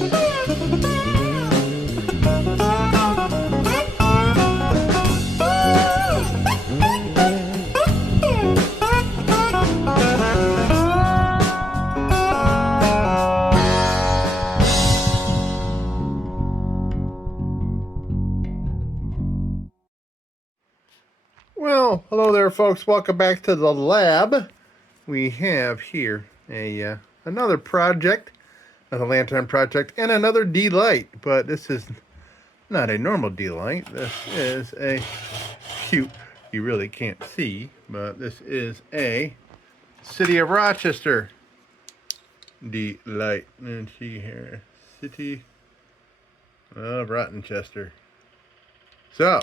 Well, hello there, folks. Welcome back to the lab. We have here a another project, another lantern project, and another D-LITE. But this is not a normal D-LITE. This is a you really can't see, but this is a City of Rochester D-LITE. And see here, City of Rochester. So,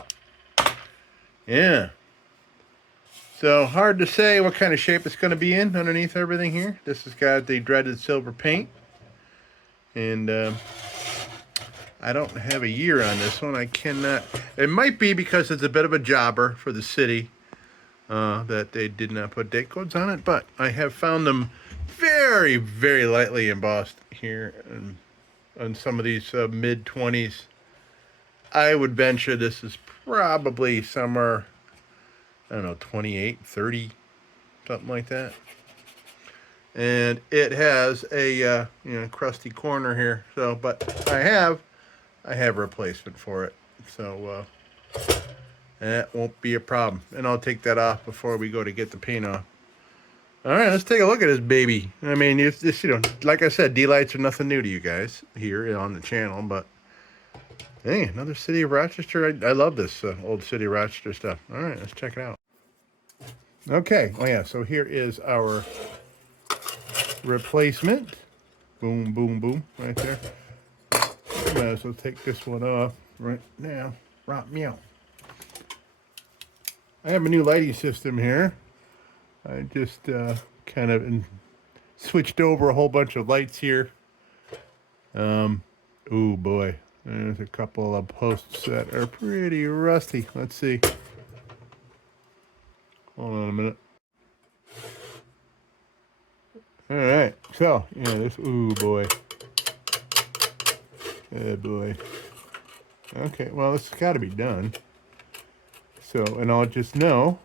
yeah. So hard to say what kind of shape it's going to be in underneath everything here. This has got the dreaded silver paint. And I don't have a year on this one. I cannot. It might be because it's a bit of a jobber for the city that they did not put date codes on it. But I have found them very, very lightly embossed here on some of these mid-20s. I would venture this is probably somewhere, I don't know, 28, 30, something like that. And it has a crusty corner here. So, but I have a replacement for it. So that won't be a problem. And I'll take that off before we go to get the paint off. All right, let's take a look at this baby. I mean, it's just, like I said, D-LITEs are nothing new to you guys here on the channel, but hey, another City of Rochester. I love this old City of Rochester stuff. All right, let's check it out. Okay, oh yeah, so here is our replacement. Boom, boom, boom, right there. Might as well take this one off right now. Right meow. I have a new lighting system here. I just kind of switched over a whole bunch of lights here. Oh boy, there's a couple of posts that are pretty rusty. Let's see. Hold on a minute. All right, so yeah, this. Ooh boy. Oh boy. Okay, well, this has got to be done. So, and I'll just know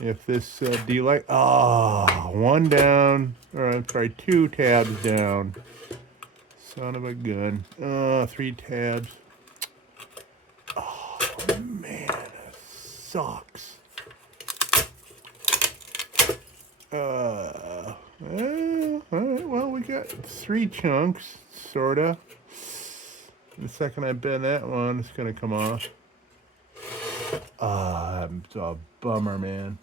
if this D-LITE. One down. Or I'm sorry, 2 tabs down. Son of a gun. 3 tabs. Oh man, that sucks. All right, well, we got 3 chunks, sorta. The second I bend that one, it's gonna come off. It's a bummer, man.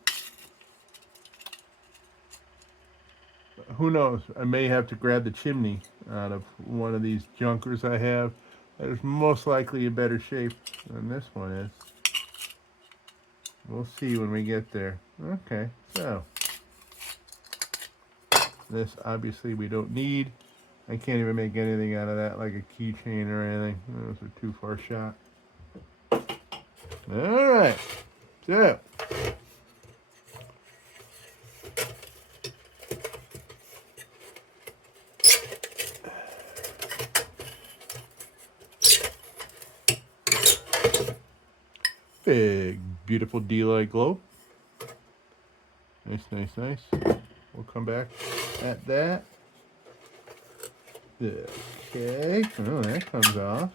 Who knows? I may have to grab the chimney out of one of these junkers I have. That is most likely in better shape than this one is. We'll see when we get there. Okay, so this obviously we don't need. I can't even make anything out of that, like a keychain or anything. Those are too far shot. All right, so big, beautiful D-LITE glow. Nice, nice, nice. We'll come back at that. Okay. Oh, that comes off.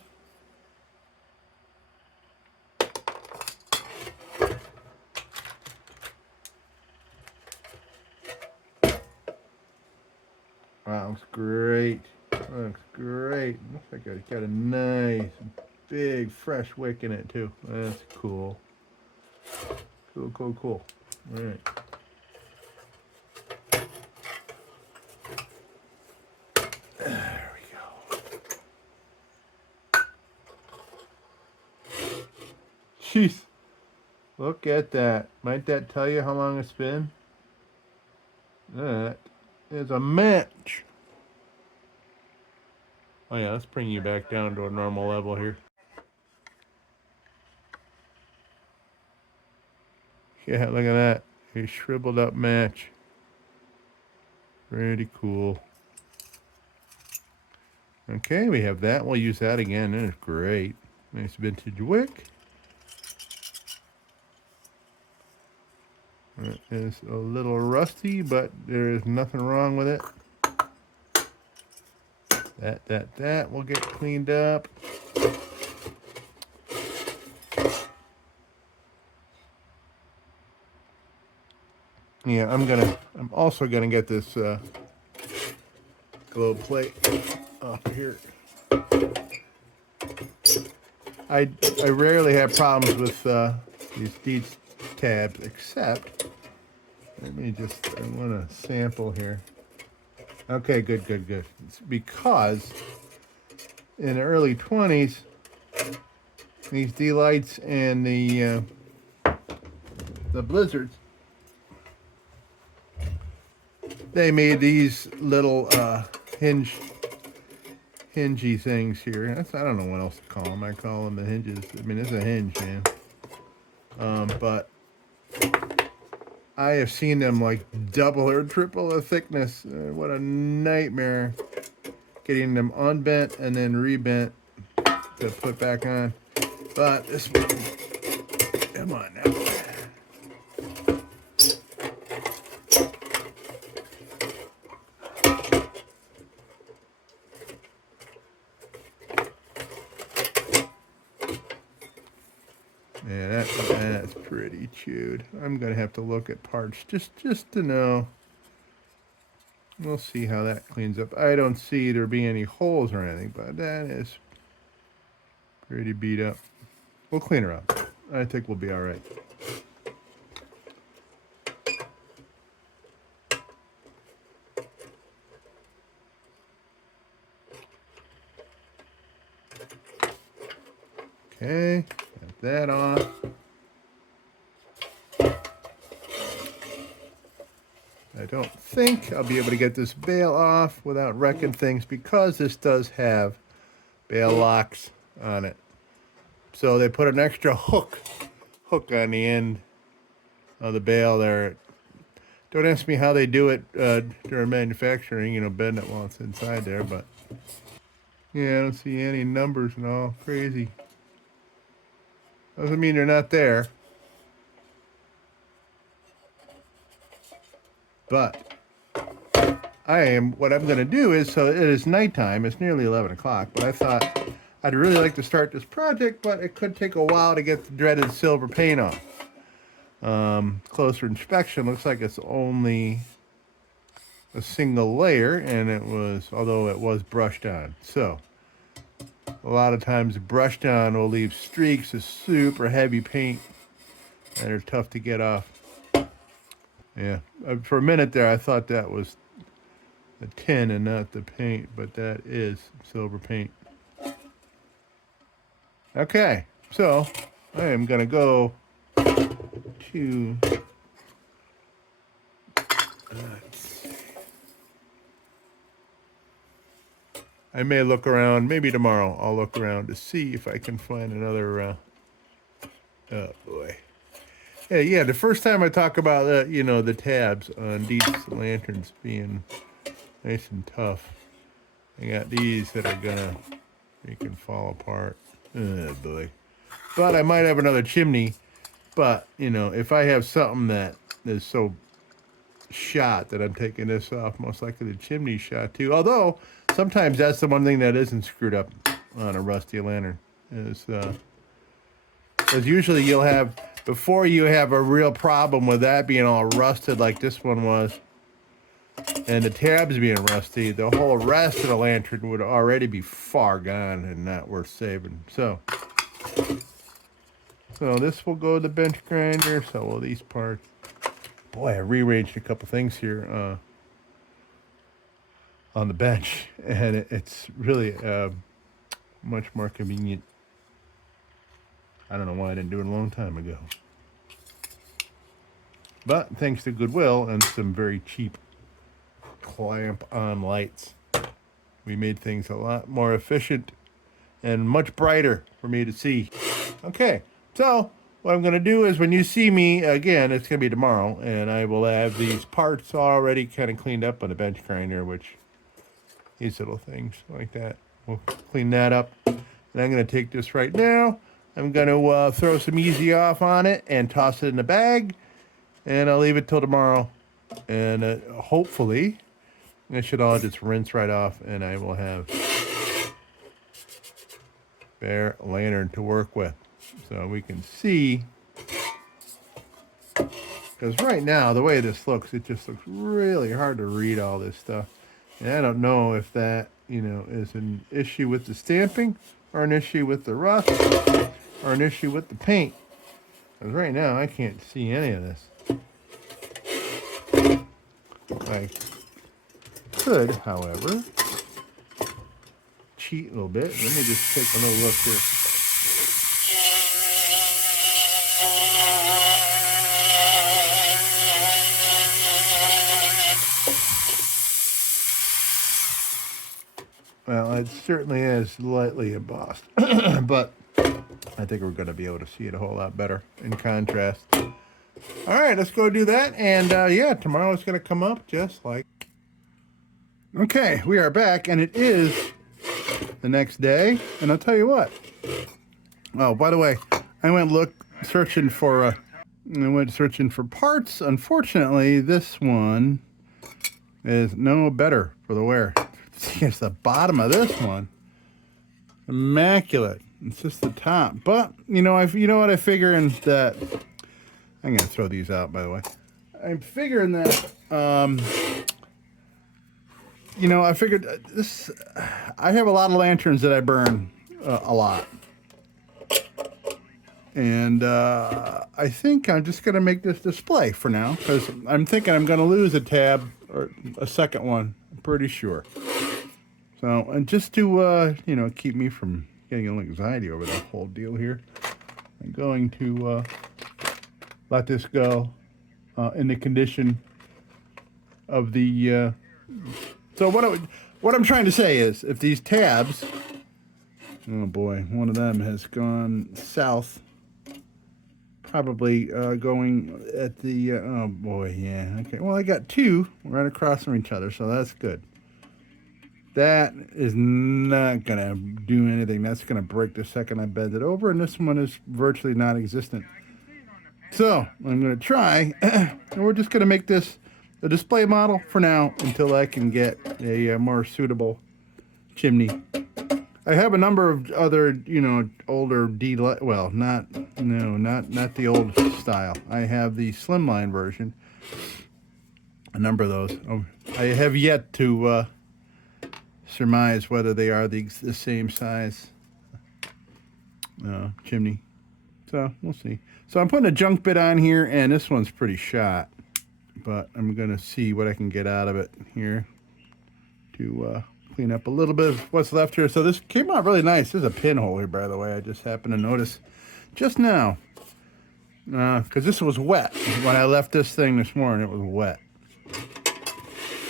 Wow, looks great. Looks great. Looks like it's got a nice, big, fresh wick in it, too. That's cool. Cool, cool, cool. All right. There we go. Jeez. Look at that. Might that tell you how long it's been? That is a match. Oh yeah, let's bring you back down to a normal level here. Yeah, look at that. A shriveled up match. Pretty cool. Okay, we have that. We'll use that again. It's great. Nice vintage wick. It is a little rusty, but there is nothing wrong with it. That will get cleaned up. Yeah, I'm also gonna get this globe plate off of here. I rarely have problems with these DIETZ tabs, except, I want to sample here. Okay, good. It's because in the early 20s, these D-LITEs and the Blizzards, they made these little hingy things here. I don't know what else to call them. I call them the hinges. I mean, it's a hinge, man. But I have seen them like double or triple the thickness. What a nightmare getting them unbent and then rebent to put back on. But this one, come on now. Yeah, that's pretty chewed. I'm gonna have to look at parts just to know. We'll see how that cleans up. I don't see there being any holes or anything, but that is pretty beat up. We'll clean her up. I think we'll be all right. Okay, got that off. I don't think I'll be able to get this bail off without wrecking things because this does have bail locks on it. So they put an extra hook on the end of the bail there. Don't ask me how they do it during manufacturing, bend it while it's inside there, but yeah, I don't see any numbers and all. Crazy. Doesn't mean they're not there. But what I'm going to do is, so it is nighttime, it's nearly 11 o'clock, but I thought I'd really like to start this project, but it could take a while to get the dreaded silver paint off. Closer inspection looks like it's only a single layer, and although it was brushed on. So, a lot of times brushed on will leave streaks of super heavy paint that are tough to get off. Yeah, for a minute there I thought that was the tin and not the paint, but that is silver paint. Okay, so I am gonna go to I may look around, maybe tomorrow I'll look around to see if I can find another oh boy. Yeah, the first time I talk about the tabs on DIETZ lanterns being nice and tough, I got these that are they can fall apart. Oh boy. But I might have another chimney. But, if I have something that is so shot that I'm taking this off, most likely the chimney's shot too. Although, sometimes that's the one thing that isn't screwed up on a rusty lantern. Because usually you'll have, before you have a real problem with that being all rusted like this one was, and the tabs being rusty, the whole rest of the lantern would already be far gone and not worth saving. So this will go to the bench grinder, so will these parts. Boy, I rearranged a couple things here on the bench, and it's really much more convenient. I don't know why I didn't do it a long time ago. But thanks to Goodwill and some very cheap clamp-on lights, we made things a lot more efficient and much brighter for me to see. Okay, so what I'm going to do is when you see me again, it's going to be tomorrow, and I will have these parts already kind of cleaned up on the bench grinder, which these little things like that. we'll clean that up. And I'm going to take this right now. I'm going to throw some easy off on it and toss it in the bag. And I'll leave it till tomorrow. And hopefully, it should all just rinse right off. And I will have Bear Lantern to work with. So we can see. Because right now, the way this looks, it just looks really hard to read all this stuff. And I don't know if that, is an issue with the stamping, or an issue with the rust, or an issue with the paint. Because right now, I can't see any of this. I could, however, cheat a little bit. Let me just take a little look here. Well, it certainly is lightly embossed, but I think we're going to be able to see it a whole lot better in contrast. All right, let's go do that. And yeah, tomorrow it's going to come up just like... Okay, we are back, and it is the next day. And I'll tell you what. Oh, by the way, I went searching for parts. Unfortunately, this one is no better for the wear. It's the bottom of this one. Immaculate. It's just the top. But, you know what I figure in that... I'm going to throw these out, by the way. I'm figuring that, I figured this... I have a lot of lanterns that I burn a lot. And I think I'm just going to make this display for now. Because I'm thinking I'm going to lose a tab or a second one. I'm pretty sure. So, and just to, keep me from getting a little anxiety over the whole deal here, I'm going to let this go in the condition of the... So what I'm trying to say is, if these tabs... Oh boy, one of them has gone south. Probably going at the... oh boy, yeah. Okay, well I got two right across from each other, so that's good. That is not going to do anything. That's going to break the second I bend it over, and this one is virtually non-existent. So, I'm going to try, and we're just going to make this a display model for now until I can get a more suitable chimney. I have a number of other, older D-LITE, well, not the old style. I have the slimline version, a number of those. I have yet to... surmise whether they are the same size chimney. So we'll see. So I'm putting a junk bit on here, and this one's pretty shot, but I'm going to see what I can get out of it here to clean up a little bit of what's left here. So this came out really nice. There's a pinhole here, by the way. I just happened to notice just now because this was wet. When I left this thing this morning, it was wet.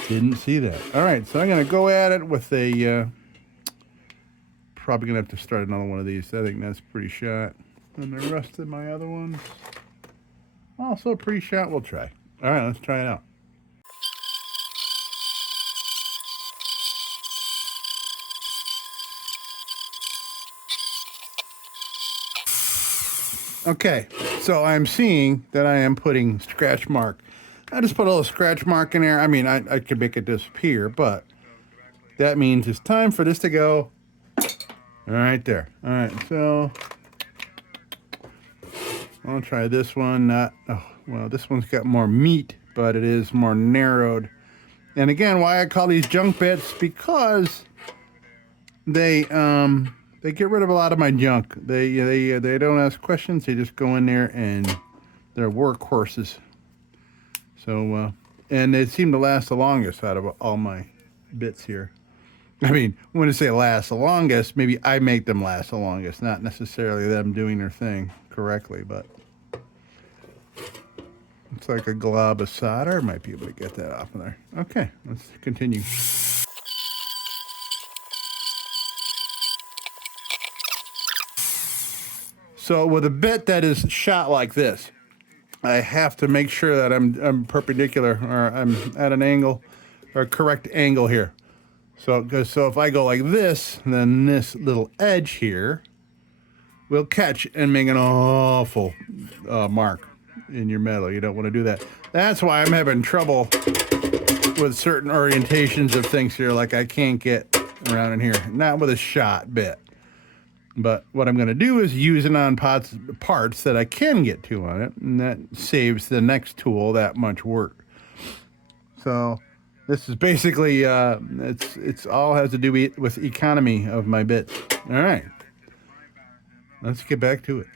Didn't see that. All right, so I'm going to go at it with a... probably going to have to start another one of these. I think that's pretty shot. And the rest of my other ones, also pretty shot. We'll try. All right, let's try it out. Okay, so I'm seeing that I am putting scratch mark. I just put a little scratch mark in there. I mean, I could make it disappear, but that means it's time for this to go right there. All right, so I'll try this one. Well, this one's got more meat, but it is more narrowed. And again, why I call these junk bits, because they get rid of a lot of my junk. They don't ask questions. They just go in there and they're workhorses. So, and they seem to last the longest out of all my bits here. I mean, when I say last the longest, maybe I make them last the longest, not necessarily them doing their thing correctly, but it's like a glob of solder. I might be able to get that off of there. Okay, let's continue. So with a bit that is shot like this, I have to make sure that I'm perpendicular, or I'm at an angle, or a correct angle here. So if I go like this, then this little edge here will catch and make an awful mark in your metal. You don't want to do that. That's why I'm having trouble with certain orientations of things here. Like I can't get around in here, not with a shot bit. But what I'm going to do is use it on parts that I can get to on it, and that saves the next tool that much work. So this is basically it's all has to do with economy of my bits. All right, let's get back to it.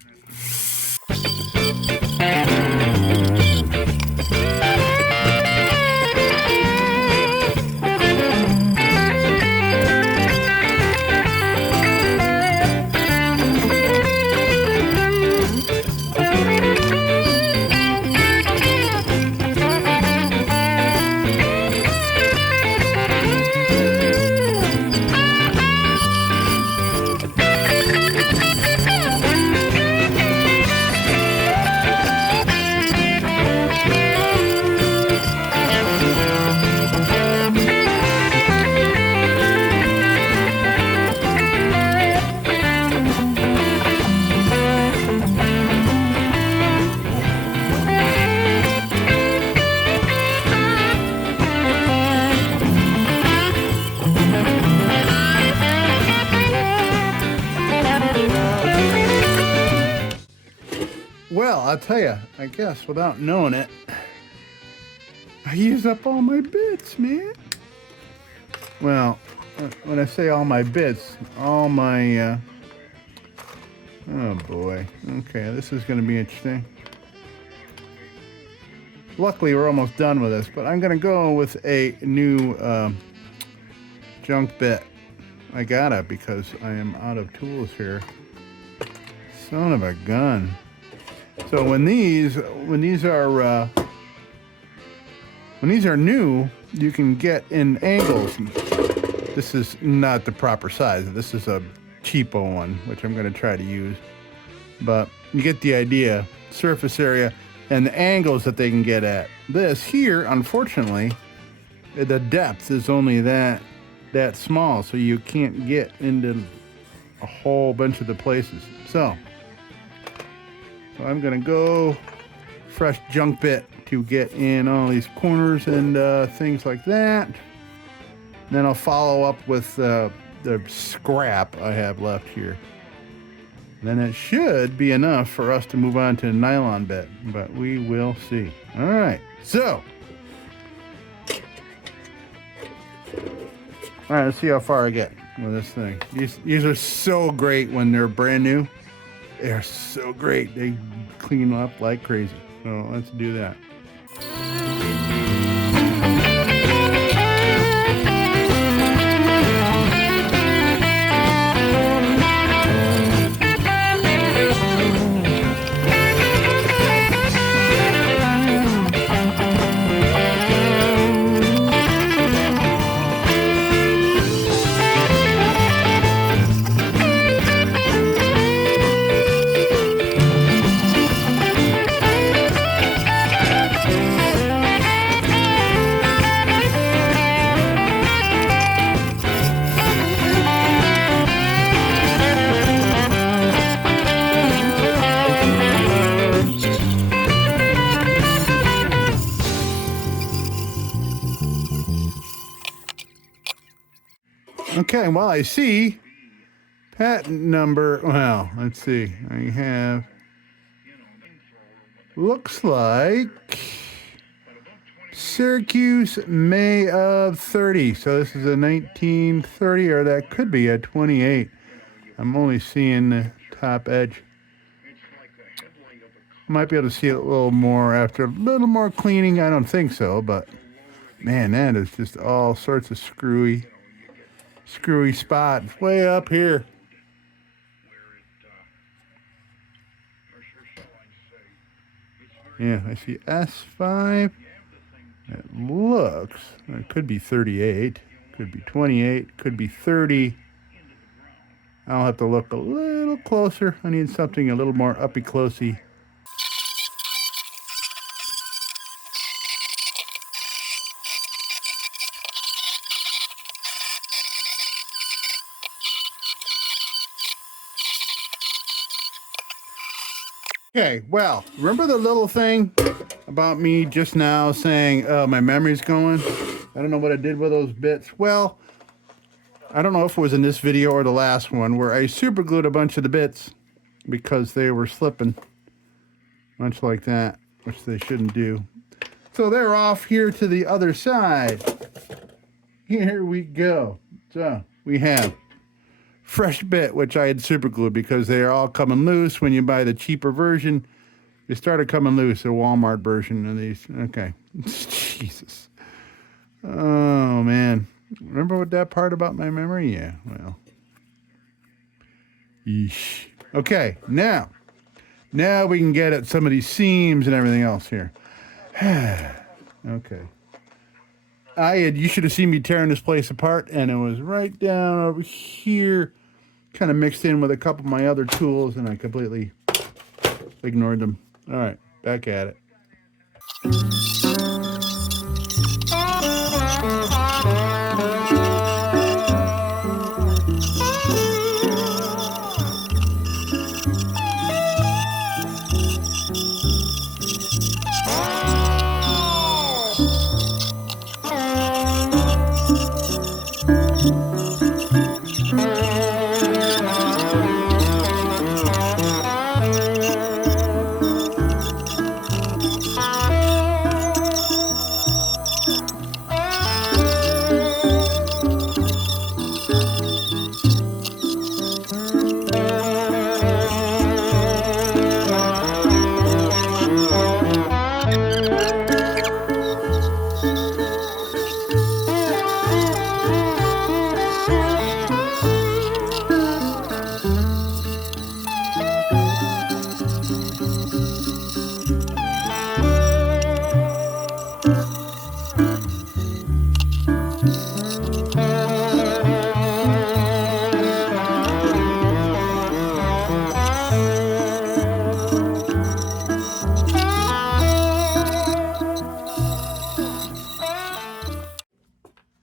Well, I'll tell you, I guess without knowing it, I used up all my bits, man. Well, when I say all my bits, all my, oh boy. Okay, this is going to be interesting. Luckily, we're almost done with this, but I'm going to go with a new junk bit. I gotta, because I am out of tools here. Son of a gun. So when these are new, you can get in angles. This is not the proper size. This is a cheapo one, which I'm going to try to use. But you get the idea. Surface area and the angles that they can get at. This here, unfortunately, the depth is only that small, so you can't get into a whole bunch of the places. So I'm gonna go fresh junk bit to get in all these corners and things like that. And then I'll follow up with the scrap I have left here. And then it should be enough for us to move on to a nylon bit, but we will see. All right, so. All right, let's see how far I get with this thing. These are so great when they're brand new. They're so great. They clean up like crazy. So let's do that. Okay, well, I see patent number, well, let's see. I have, looks like Syracuse, May of 30. So this is a 1930, or that could be a 28. I'm only seeing the top edge. Might be able to see it a little more after a little more cleaning. I don't think so, but man, that is just all sorts of screwy spots way up here. Yeah, I see S5. It looks, it could be 38, could be 28, could be 30. I'll have to look a little closer. I need something a little more uppy-closey. Okay, well, remember the little thing about me just now saying, oh, my memory's going? I don't know what I did with those bits. Well, I don't know if it was in this video or the last one where I super glued a bunch of the bits because they were slipping. Much like that, which they shouldn't do. So they're off here to the other side. Here we go. So we have fresh bit, which I had super glued because they are all coming loose. When you buy the cheaper version, they started coming loose, the Walmart version of these. Okay. Jesus. Oh, man. Remember what that part about my memory? Yeah, well. Yeesh. Okay, now we can get at some of these seams and everything else here. Okay. You should have seen me tearing this place apart, and it was right down over here, kind of mixed in with a couple of my other tools, and I completely ignored them. All right, back at it.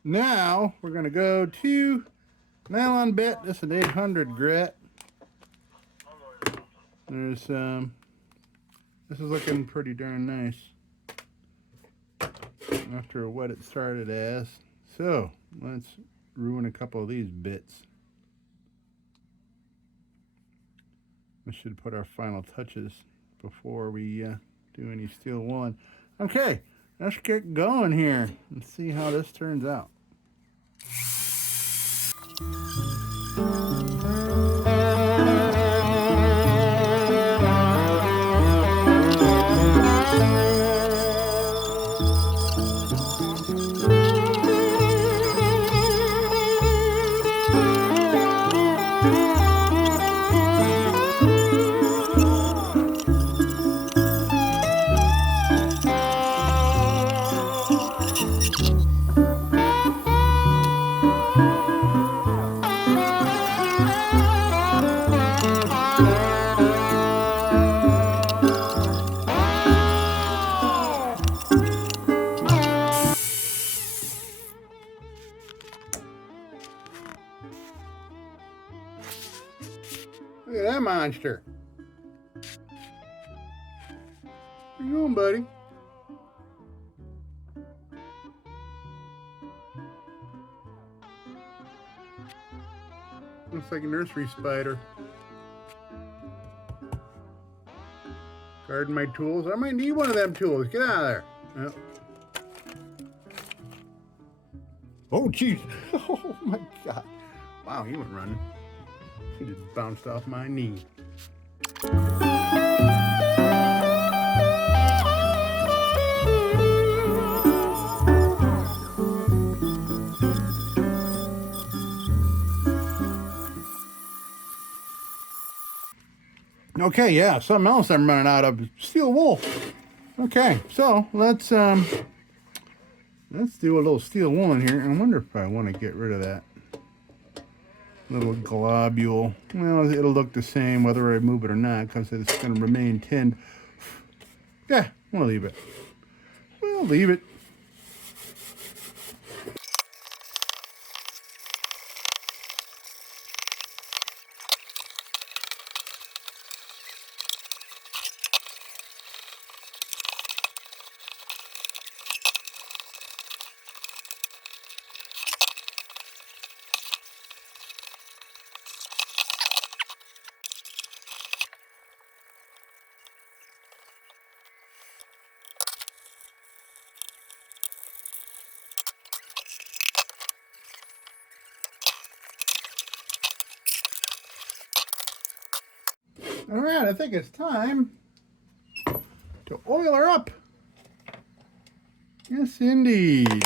Now we're going to go to nylon bit. This is an 800 grit. There's this is looking pretty darn nice after what it started as. So let's ruin a couple of these bits. We should put our final touches before we do any steel woolen. Okay, let's get going here and see how this turns out. Look at that monster. Where you going, buddy? Looks like a nursery spider. Guarding my tools. I might need one of them tools. Get out of there. Oh, oh jeez. Oh my God. Wow, he went running. He just bounced off my knee. Okay, yeah, something else I'm running out of steel wool. Okay, so let's do a little steel wool in here. I wonder if I want to get rid of that little globule. Well, it'll look the same whether I move it or not because it's going to remain tinned. Yeah, we'll leave it. We'll leave it. All right, I think it's time to oil her up. Yes, indeed.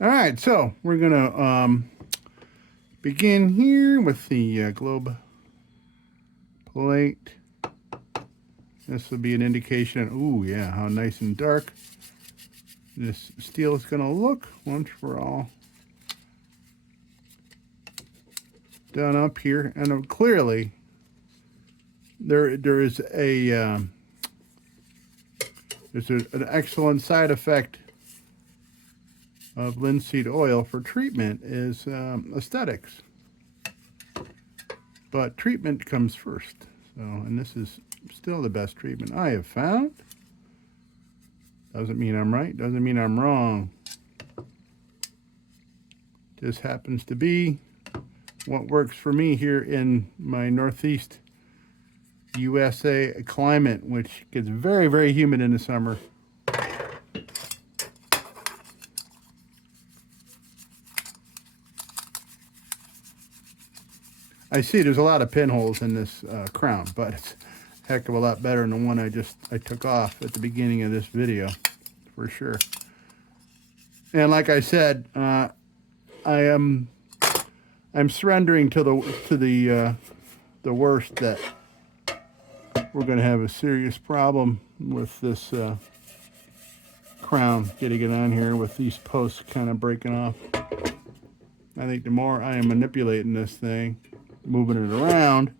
All right, so we're gonna begin here with the globe plate. This will be an indication of, ooh, yeah, how nice and dark this steel is gonna look once we're all done up here. And clearly, there is an excellent side effect of linseed oil for treatment is aesthetics. But treatment comes first. So, and this is still the best treatment I have found. Doesn't mean I'm right, doesn't mean I'm wrong. Just happens to be what works for me here in my Northeast USA climate, which gets very, very humid in the summer. I see there's a lot of pinholes in this crown, but it's a heck of a lot better than the one I took off at the beginning of this video, for sure. And like I said, I'm surrendering to the worst, that we're going to have a serious problem with this crown, getting it on here with these posts kind of breaking off. I think the more I am manipulating this thing, moving it around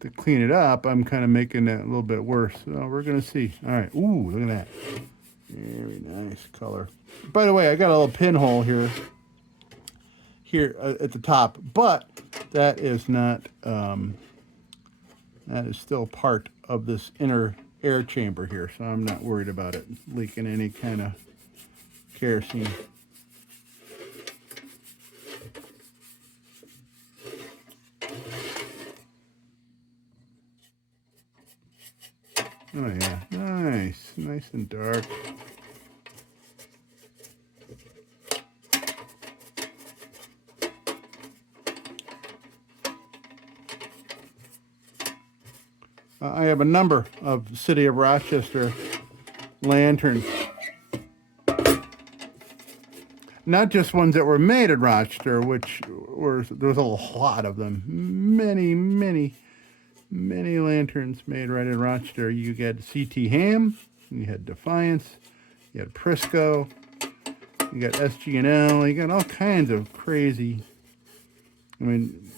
to clean it up, I'm kind of making that a little bit worse. So we're going to see. All right. Ooh, look at that. Very nice color. By the way, I got a little pinhole here at the top, but that is not, that is still part of this inner air chamber here, so I'm not worried about it leaking any kind of kerosene. Oh yeah, nice and dark. I have a number of City of Rochester lanterns. Not just ones that were made in Rochester, which there was a lot of them. Many lanterns made right in Rochester. You got CT Ham, you had Defiance, you had Prisco, you got SG&L, you got all kinds of crazy. I mean,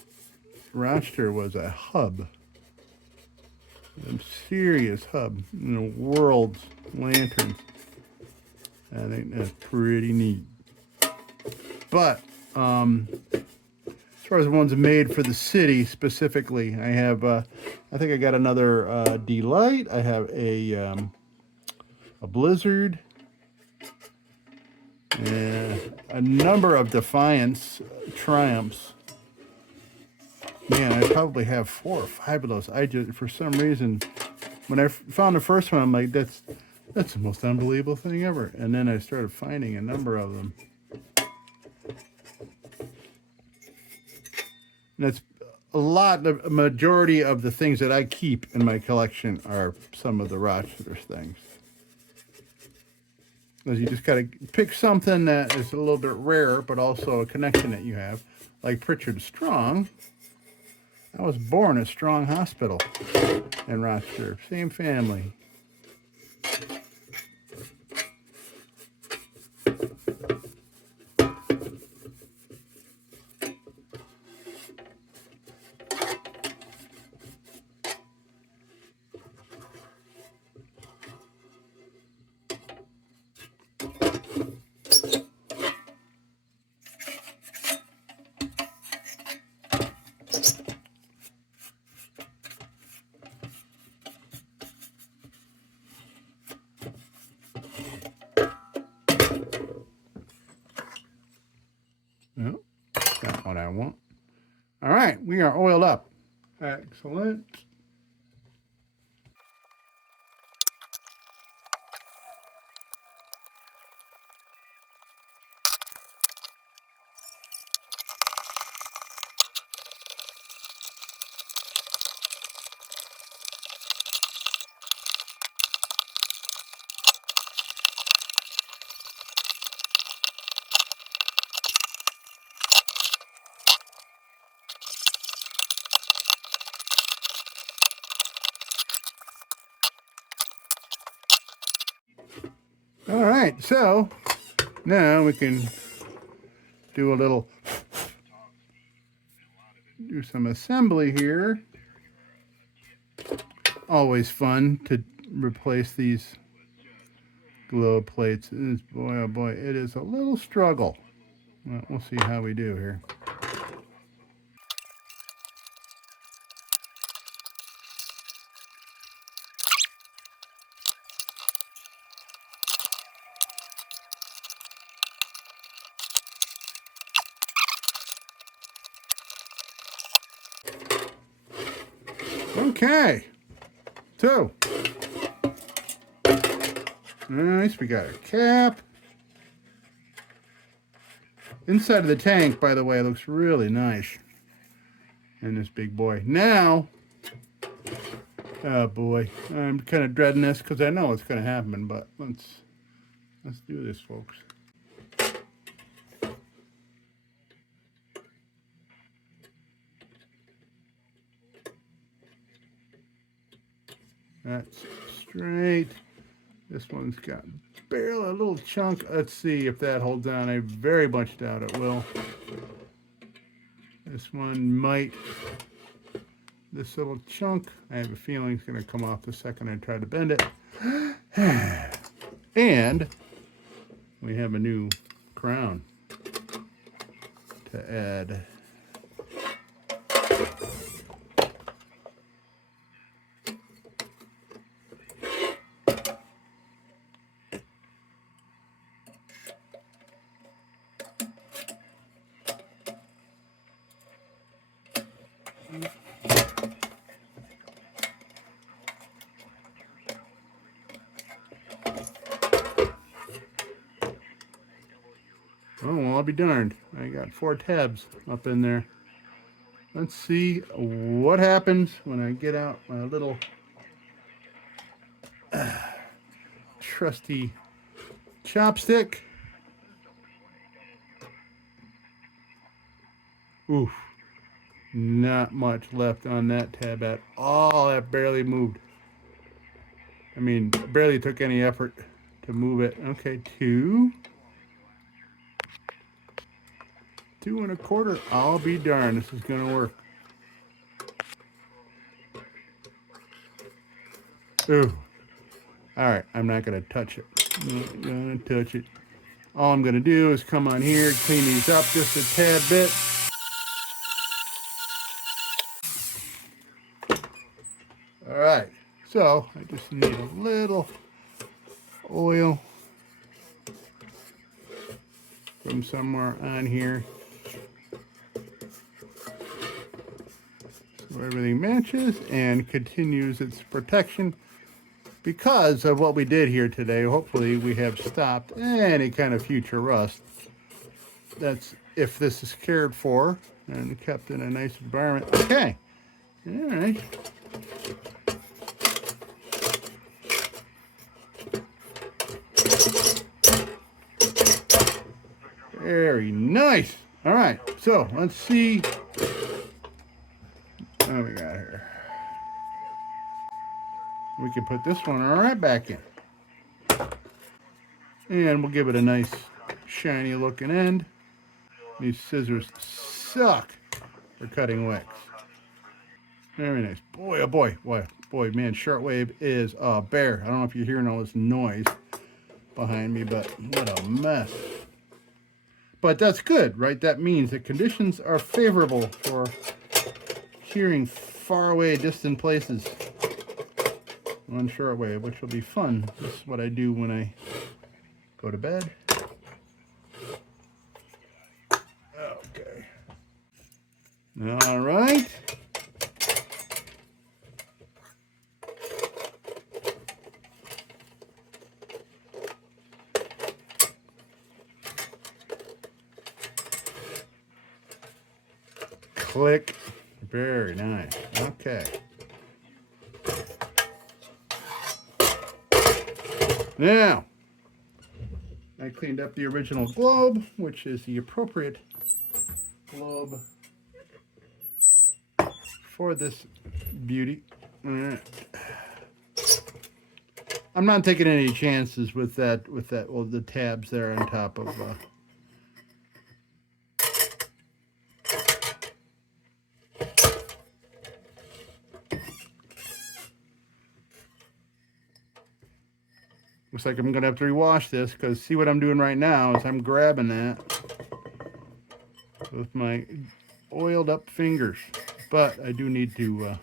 Rochester was a hub. A serious hub in the world's lanterns. I think that's pretty neat. But as far as the ones made for the city specifically, I have I think I got another D-LITE. I have a Blizzard, and a number of Defiance Triumphs. Man, I probably have 4 or 5 of those. I just, for some reason, when I found the first one, I'm like, that's the most unbelievable thing ever. And then I started finding a number of them. And that's a lot. The majority of the things that I keep in my collection are some of the Rochester things. Because you just got to pick something that is a little bit rare, but also a connection that you have. Like Pritchard Strong. I was born at Strong Hospital in Rochester. Same family. Yep, that's what I want. All right, we are oiled up. Excellent. right, so now we can do some assembly here. Always fun to replace these globe plates. Boy, oh boy, it is a little struggle. Well, we'll see how we do here. Okay, so nice. We got a cap. Inside of the tank, by the way, looks really nice. And this big boy. Now, oh boy, I'm kind of dreading this because I know what's going to happen. But let's do this, folks. That's straight. This one's got barely a little chunk. Let's see if that holds on. I very much doubt it will. This one might. This little chunk, I have a feeling it's going to come off the second I try to bend it. And we have a new crown to add. Oh, well, I'll be darned. I got 4 tabs up in there. Let's see what happens when I get out my little trusty chopstick. Oof. Not much left on that tab at all. That barely moved. I mean, barely took any effort to move it. Okay, 2. 2 1/4. I'll be darned. This is going to work. Ooh. All right, I'm not going to touch it. I'm not going to touch it. All I'm going to do is come on here, clean these up just a tad bit. All right, so I just need a little oil from somewhere on here so everything matches and continues its protection. Because of what we did here today, hopefully we have stopped any kind of future rust. That's if this is cared for and kept in a nice environment. Okay, all right. Very nice. All right, so let's see what we got here. We can put this one right back in. And we'll give it a nice shiny looking end. These scissors suck for cutting wax. Very nice. Boy, oh boy, boy, man, shortwave is a bear. I don't know if you're hearing all this noise behind me, but what a mess. But that's good, right? That means that conditions are favorable for hearing far away, distant places on shortwave, which will be fun. This is what I do when I go to bed. Okay. All right. Click. Very nice. Okay. Now, I cleaned up the original globe, which is the appropriate globe for this beauty. All right. I'm not taking any chances with that, well, the tabs there on top of, looks like I'm going to have to rewash this, because see what I'm doing right now is I'm grabbing that with my oiled up fingers. But I do need to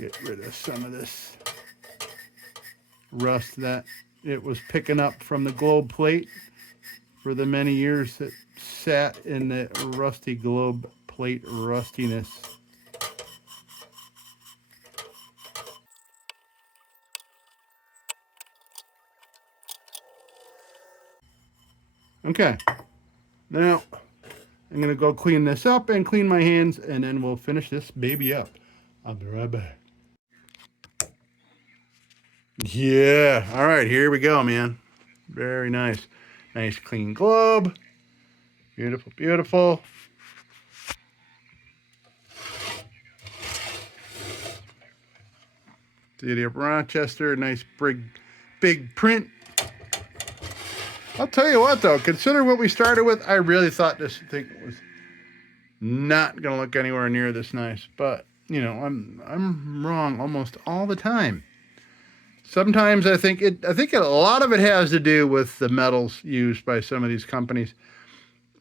get rid of some of this rust that it was picking up from the globe plate for the many years that sat in the rusty globe plate rustiness. Okay, now I'm gonna go clean this up and clean my hands, and then we'll finish this baby up. I'll be right back. Yeah, all right, here we go, man. Very nice. Nice clean globe. Beautiful, beautiful. City of Rochester, nice big print. I'll tell you what, though, considering what we started with, I really thought this thing was not going to look anywhere near this nice. But, you know, I'm wrong almost all the time. Sometimes I think a lot of it has to do with the metals used by some of these companies,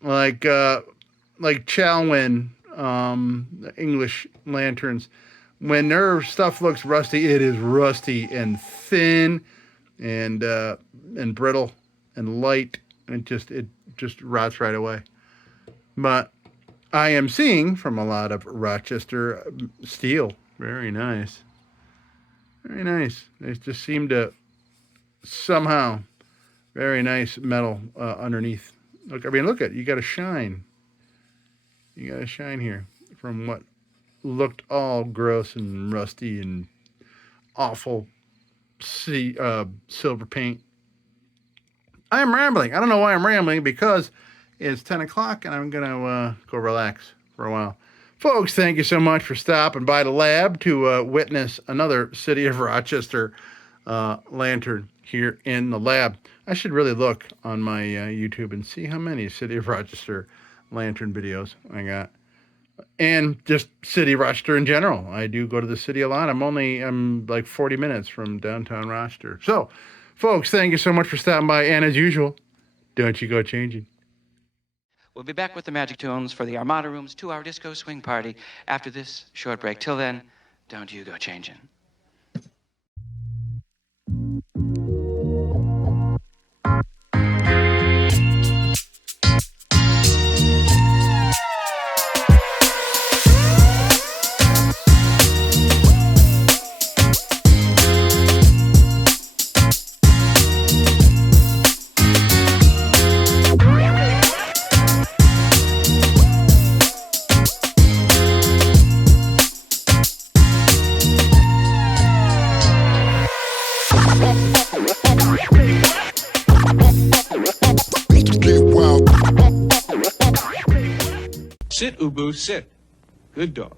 like Chalwin, English lanterns. When their stuff looks rusty, it is rusty and thin and brittle and light, and it just rots right away. But I am seeing from a lot of Rochester steel. Very nice. Very nice. They just seem to somehow, very nice metal underneath. Look, I mean, look at it. You got a shine. You got a shine here from what looked all gross and rusty and awful silver paint. I am rambling. I don't know why I'm rambling, because it's 10 o'clock and I'm going to go relax for a while. Folks, thank you so much for stopping by the lab to witness another City of Rochester lantern here in the lab. I should really look on my YouTube and see how many City of Rochester lantern videos I got. And just City of Rochester in general. I do go to the city a lot. I'm like 40 minutes from downtown Rochester. So, folks, thank you so much for stopping by. And as usual, don't you go changing. We'll be back with the Magic Tunes for the Armada Room's 2-hour disco swing party after this short break. Till then, don't you go changing. Sit, Ubu, sit. Good dog.